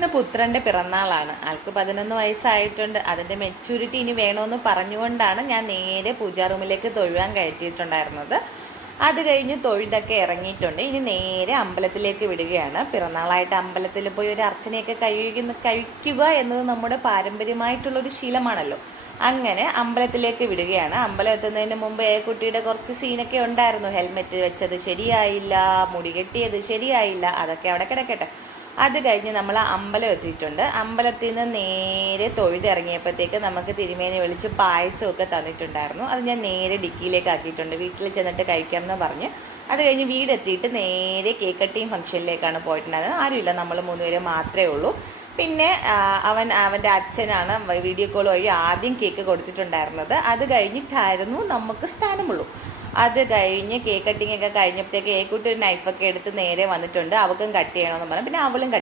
ഇന്ന് പുത്രൻ്റെ പിറന്നാളാണ്. ആൾക്ക് 11 വയസ്സായിട്ടുണ്ട്. അതിൻ്റെ മെച്യൂരിറ്റി ഇനി വേണമെന്ന് പറഞ്ഞുകൊണ്ടാണ് ഞാൻ നേരെ പൂജാ റൂമിലേക്ക് തൊഴുവാൻ കയറ്റിയിട്ടുണ്ടായിരുന്നത്. അത് കഴിഞ്ഞ് തൊഴുതൊക്കെ ഇറങ്ങിയിട്ടുണ്ട്. ഇനി നേരെ അമ്പലത്തിലേക്ക് വിടുകയാണ്. പിറന്നാളായിട്ട് അമ്പലത്തിൽ പോയി ഒരു അർച്ചനയൊക്കെ കഴിക്കുക എന്നത് നമ്മുടെ പാരമ്പര്യമായിട്ടുള്ളൊരു ശീലമാണല്ലോ. അങ്ങനെ അമ്പലത്തിലേക്ക് വിടുകയാണ്. അമ്പലം എത്തുന്നതിന് മുമ്പ് കുട്ടിയുടെ കുറച്ച് സീനൊക്കെ ഉണ്ടായിരുന്നു. ഹെൽമെറ്റ് വെച്ചത് ശരിയായില്ല, മുടി കെട്ടിയത് ശരിയായില്ല, അതൊക്കെ അവിടെ കിടക്കട്ടെ. അത് കഴിഞ്ഞ് നമ്മൾ അമ്പലം എത്തിയിട്ടുണ്ട്. അമ്പലത്തിൽ നിന്ന് നേരെ തൊഴുതിറങ്ങിയപ്പോഴത്തേക്ക് നമുക്ക് തിരുമേനി വിളിച്ച് പായസമൊക്കെ തന്നിട്ടുണ്ടായിരുന്നു. അത് ഞാൻ നേരെ ഡിക്കിയിലേക്ക് ആക്കിയിട്ടുണ്ട്. വീട്ടിൽ ചെന്നിട്ട് കഴിക്കാമെന്ന് പറഞ്ഞ് അത് കഴിഞ്ഞ് വീടെത്തിയിട്ട് നേരെ കേക്ക് കട്ടിങ് ഫംഗ്ഷനിലേക്കാണ് പോയിട്ടുണ്ടായിരുന്നത്. ആരുമില്ല, നമ്മൾ 3 പേര് മാത്രമേ ഉള്ളൂ. പിന്നെ അവൻ്റെ അച്ഛനാണ് വീഡിയോ കോൾ വഴി ആദ്യം കേക്ക് കൊടുത്തിട്ടുണ്ടായിരുന്നത്. അത് കഴിഞ്ഞിട്ടായിരുന്നു നമുക്ക് സ്ഥാനമുള്ളൂ. അത് കഴിഞ്ഞ് കേക്ക് കട്ടിങ് ഒക്കെ കഴിഞ്ഞപ്പോഴത്തേക്ക് ഏക്കുട്ടി ഒരു നൈഫൊക്കെ എടുത്ത് നേരെ വന്നിട്ടുണ്ട്. അവൾക്കും കട്ട് ചെയ്യണമെന്ന് പറഞ്ഞു. പിന്നെ അവളും